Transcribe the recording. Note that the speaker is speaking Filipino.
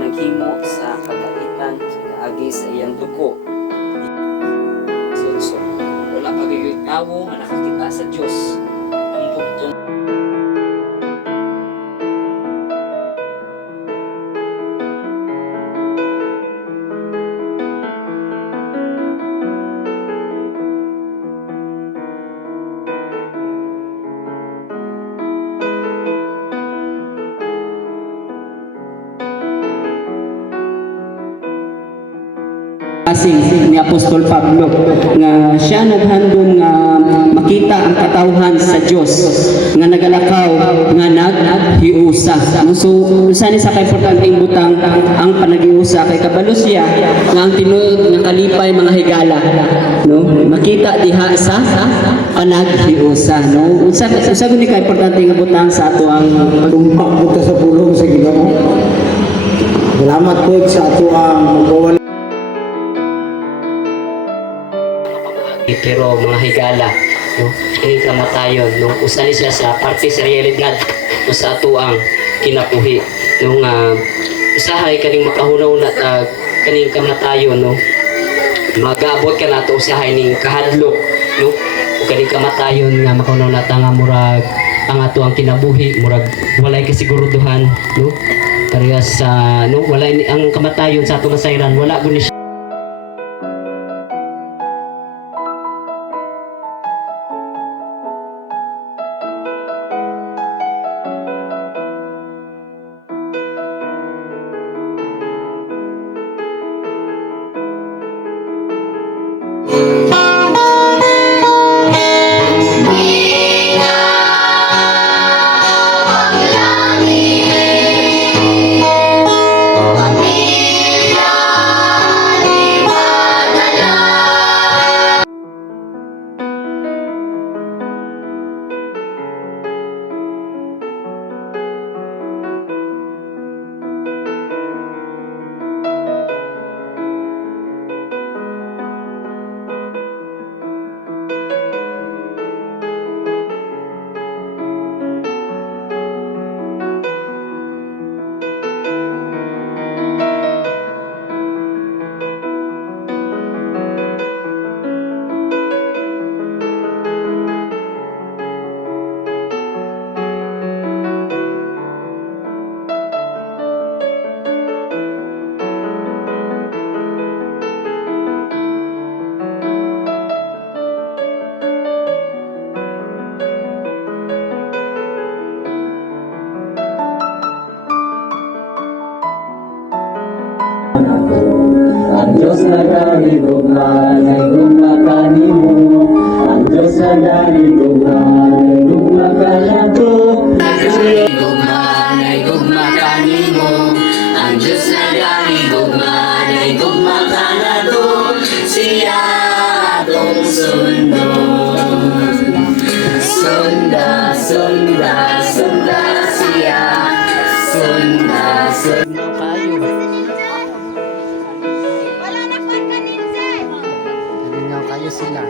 naghimo sa kagaitan kinaagi sa iyang dugo. So, wala pagiging tawo nga nakakita sa Diyos. Ang bugtong asing ni Apostol Pablo nga siya naghandom nga makita ang katawhan sa Dios nga nagalakaw nga naghiusa. So usa ni sa kaimportanteng butang ang panagiusa kay kabalo siya nga ang tinuod nga kalipay mga higala, no, makita diha sa panaghiusa, no. Usa ni kaimportante nga butang sa ato ang tumpak punta sa pulong sa Ginoo. Salamat po sa ato ang magwawala. pero mga higala, no, kining kamatayon, no, usa ni siya sa parte sa realidad no, sa ato ang kinabuhi, no, nga usahay kaning makahunaw na kaning kamatayon, no, magabot ka nato usahay ning kahadlok, no, o kaning kamatayon nga makahunaw na nga murag ang ato ang kinabuhi, murag walay kasiguruduhan, no, parehas sa no, walay ang kamatayon sa ato nasayran, wala guni siya. Ang Diyos na ganigugma, nagugma ka nimo. Ang Diyos na ganigugma, nagugma ka na to. Naigugma ka nimo, ang Diyos na ganigugma, naigugma ka na to, siya atong sundo. Sunda, sunda, sunda siya, sunda, sunda kayo. Wala na kuan kanin, sir. Nalingaw kayo sila.